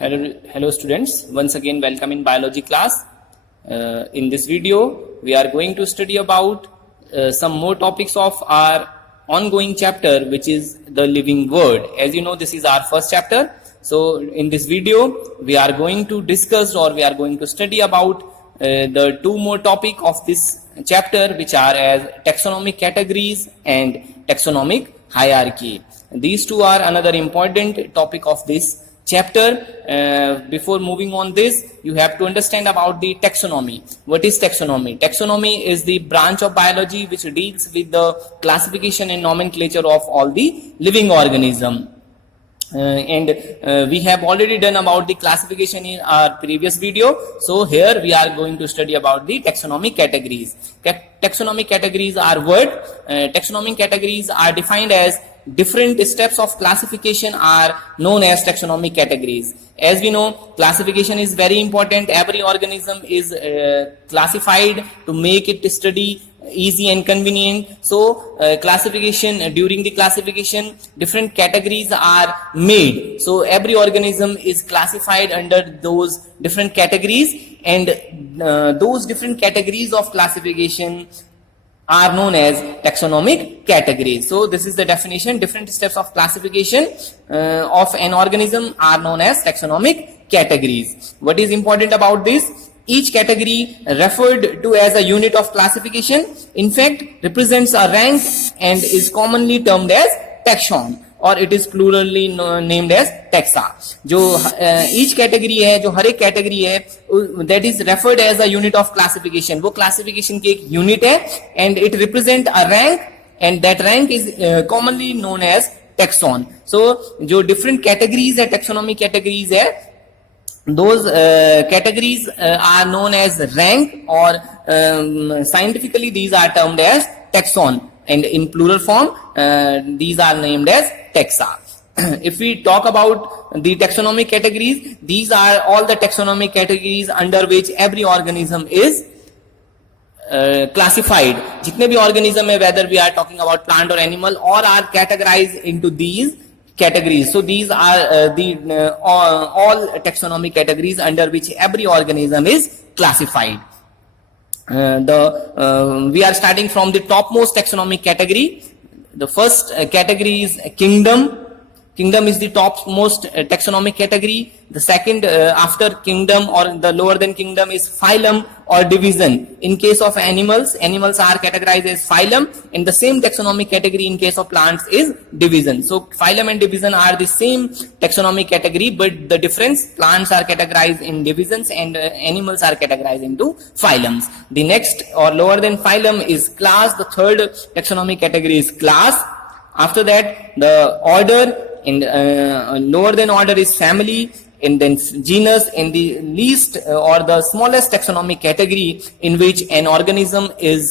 Hello students, once again welcome in biology class. In this video, we are going to study about some more topics of our ongoing chapter, which is the living word. As you know, this is our first chapter. So in this video, we are going to discuss or we are going to study about the two more topic of this chapter, which are as taxonomic categories and taxonomic hierarchy. These two are another important topic of this chapter. Before moving on this, you have to understand about the taxonomy. What is taxonomy? Taxonomy is the branch of biology which deals with the classification and nomenclature of all the living organism. We have already done about the classification in our previous video. So here we are going to study about the taxonomic categories. Taxonomic categories are what? Taxonomic categories are defined as different steps of classification are known as taxonomic categories. As we know, classification is very important. Every organism is classified to make it study easy and convenient. So classification, during the classification, different categories are made. So every organism is classified under those different categories, and those different categories of classification are known as taxonomic categories. So this is the definition. Different steps of classification of an organism are known as taxonomic categories. What is important about this? Each category referred to as a unit of classification, in fact, represents a rank and is commonly termed as taxon, और it is plurally named as taxa. जो each category है, जो हर एक category है, that is referred as a unit of classification. वो classification की एक यूनिट है and it represent a rank and that rank is commonly known as taxon. So जो डिफरेंट कैटेगरीज है, टैक्सोनॉमी कैटेगरीज है, those categories are known as rank, or scientifically these are termed as taxon, and in plural form these are named as taxa. If we talk about the taxonomic categories, these are all the taxonomic categories under which every organism is classified. जितने भी organism है, whether we are talking about plant or animal, or are categorized into these categories. So these are all taxonomic categories under which every organism is classified. We are starting from the topmost taxonomic category. The first category is kingdom. Kingdom is the topmost taxonomic category. The second after kingdom or the lower than kingdom is phylum or division. In case of animals, animals are categorized as phylum, and the same taxonomic category in case of plants is division. So phylum and division are the same taxonomic category, but the difference, plants are categorized in divisions and animals are categorized into phylums. The next or lower than phylum is class. The third taxonomic category is class. After that, the order, and lower than order is family, and then genus, and the least or the smallest taxonomic category in which an organism is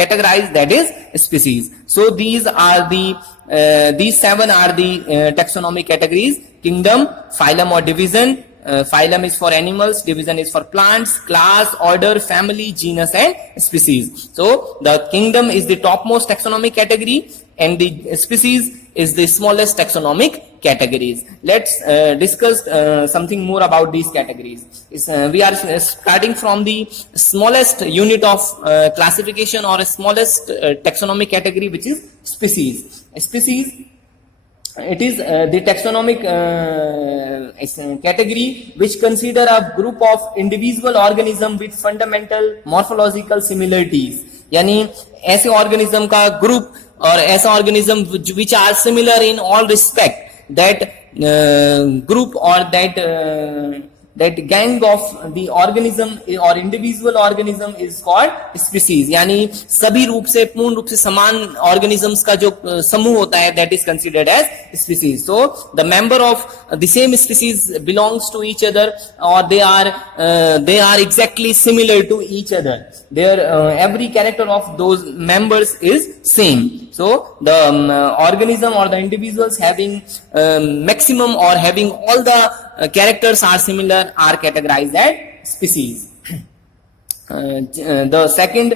categorized, that is species. So these are these seven are the taxonomic categories: kingdom, phylum or division. Phylum is for animals, division is for plants, class, order, family, genus and species. So the kingdom is the topmost taxonomic category and the species is the smallest taxonomic categories. Let's discuss something more about these categories. We are starting from the smallest unit of classification or smallest taxonomic category, which is species. Species, it is the taxonomic category which consider a group of individual organism with fundamental morphological similarities. यानी ऐसे organism का group और ऐसा organism which are similar in all respect, that group or that gang of the organism or individual organism is called species. यानी सभी रूप से, पूर्ण रूप से समान organisms का जो समूह होता है, that is considered as species. So the member of the same species belongs to each other, or they are exactly similar to each other. Their every character of those members is same. So the organism or the individuals having maximum or having all the characters are similar are categorized as species. The second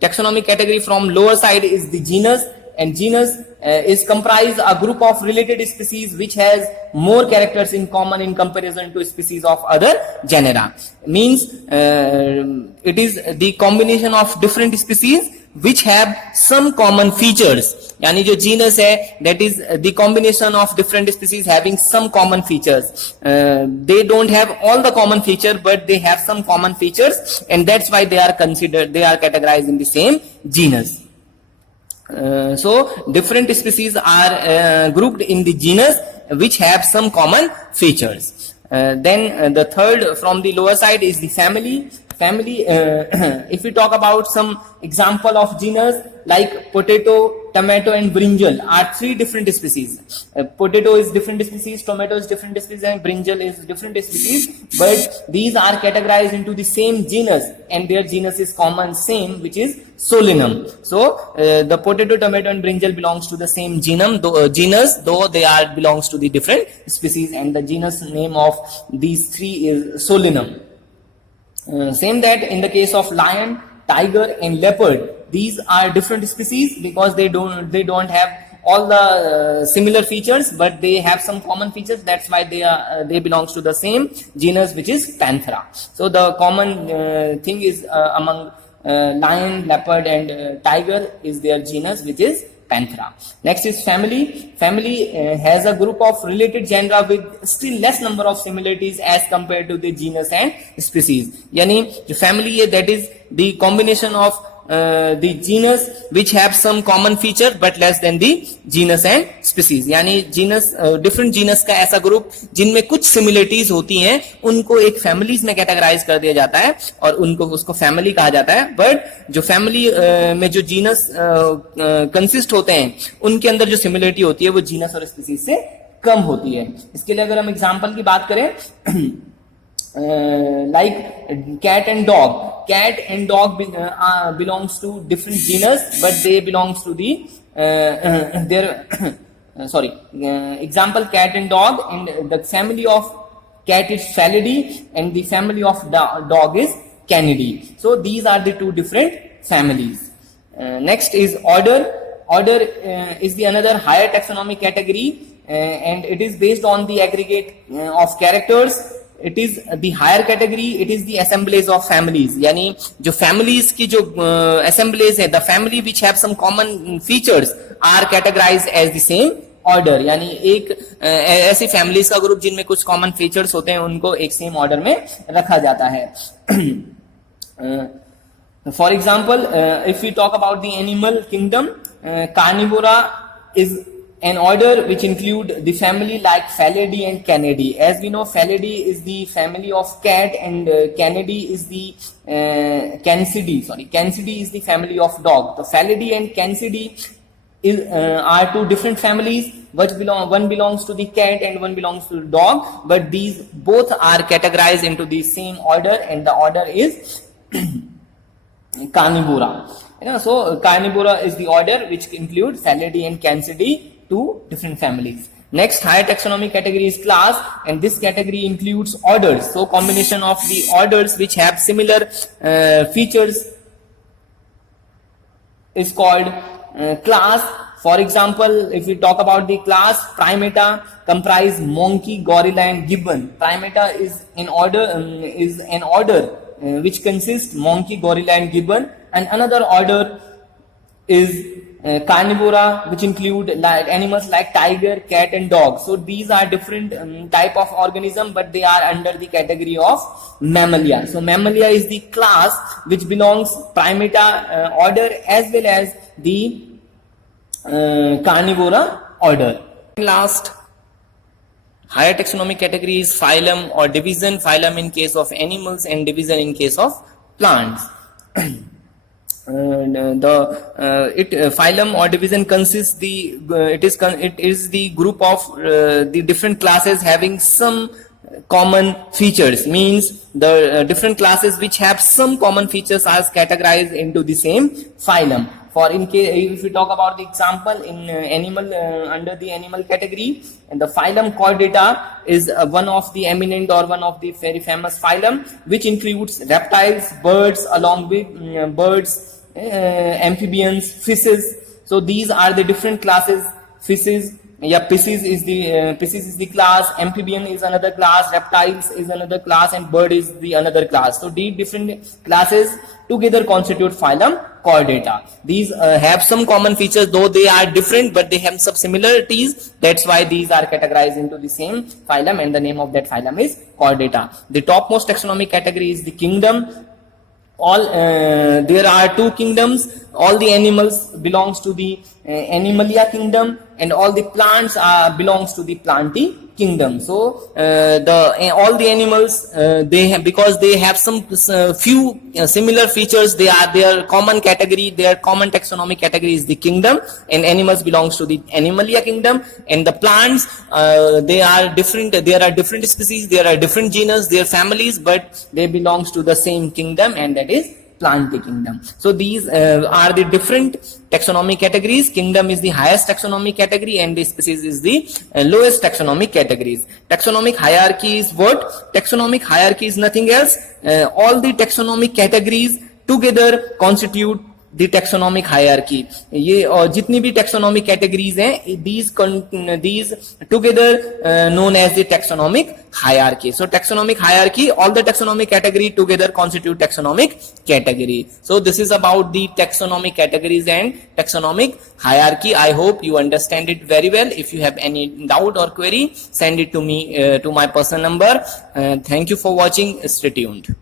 taxonomic category from lower side is the genus. and genus is comprised a group of related species which has more characters in common in comparison to species of other genera. Means it is the combination of different species which have some common features. यानी जो genus है that is the combination of different species having some common features. They don't have all the common feature but they have some common features and that's why they are categorized in the same genus. So different species are grouped in the genus which have some common features. Then the third from the lower side is the family. If we talk about some example of genus like potato, tomato and brinjal are three different species. Potato is different species, tomato is different species and brinjal is different species, but these are categorized into the same genus and their genus is common same, which is Solanum. So the potato, tomato and brinjal belongs to the same genus, though they are belongs to the different species, and the genus name of these three is Solanum. Same that in the case of lion, tiger and leopard, these are different species because they don't have all the similar features, but they have some common features. That's why they belongs to the same genus, which is Panthera. So the common thing is among lion, leopard and tiger is their genus, which is Panthera. Next is family. Family has a group of related genera with still less number of similarities as compared to the genus and species. यानी जो family है that is the combination of the genus which have some common feature but less than the genus and species. यानी genus different genus का ऐसा group जिनमें कुछ similarities होती हैं उनको एक families में categorize कर दिया जाता है और उनको उसको family कहा जाता है. But जो family में जो genus consist होते हैं उनके अंदर जो similarity होती है वो genus और species से कम होती है. इसके लिए अगर हम example की बात करें like cat and dog. Cat and dog belongs to different genus, but they belongs to the example cat and dog, and the family of cat is Felidae and the family of dog is Canidae. So these are the two different families. Next is order. Order is the another higher taxonomic category and it is based on the aggregate of characters. It is the higher category. It is the assemblage of families. यानी जो families की जो assemblage है, the family which have some common features are categorized as the same order. यानी एक ऐसी families का group जिनमें कुछ common features होते हैं उनको एक same order में रखा जाता है. For example, if we talk about the animal kingdom, Carnivora is an order which include the family like Felidae and Canidae. As we know, Felidae is the family of cat and Canidae is the Cancidae is the family of dog. The Felidae and Cancidae are two different families. One belongs to the cat and one belongs to the dog, but these both are categorized into the same order, and the order is Carnivora. So Carnivora is the order which includes Felidae and Cancidae, two different families. Next higher taxonomic category is class, and this category includes orders. So combination of the orders which have similar features is called class. For example, if we talk about the class, Primata comprise monkey, gorilla and gibbon. Primata is an order which consists monkey, gorilla and gibbon, and another order is Carnivora, which include animals like tiger, cat and dog. So these are different type of organism, but they are under the category of Mammalia. So Mammalia is the class which belongs Primata order as well as the Carnivora order. Last higher taxonomic category is phylum or division. Phylum in case of animals and division in case of plants. Phylum or division consists it is the group of the different classes having some common features. Means the different classes which have some common features are categorized into the same phylum. For in case if we talk about the example in animal under the animal category, and the phylum Chordata is one of the eminent or one of the very famous phylum, which includes reptiles, birds along with birds, amphibians, fishes. So these are the different classes. Fishes, yeah, Pisces is the class, amphibian is another class, reptiles is another class, and bird is the another class. So these different classes together constitute phylum Chordata. These have some common features, though they are different, but they have some similarities. That's why these are categorized into the same phylum, and the name of that phylum is Chordata. The topmost taxonomic category is the kingdom. There are two kingdoms. All the animals belongs to the Animalia kingdom, and all the plants belongs to the Plantae kingdom. So all the animals, they have, because they have some few similar features, they are their common category, their common taxonomic category is the kingdom, and animals belongs to the Animalia kingdom. And the plants, they are different, there are different species, there are different genus, their families, but they belongs to the same kingdom, and that is Plantae kingdom. So these are the different taxonomic categories. Kingdom is the highest taxonomic category, and the species is the lowest taxonomic categories. Taxonomic hierarchy is what? Taxonomic hierarchy is nothing else. All the taxonomic categories together constitute the taxonomic hierarchy. ये और जितनी भी taxonomic categories हैं, these together known as the taxonomic hierarchy. So taxonomic hierarchy, all the taxonomic category together constitute taxonomic category. So this is about the taxonomic categories and taxonomic hierarchy. I hope you understand it very well. If you have any doubt or query, send it to me to my personal number. Thank you for watching. Stay tuned.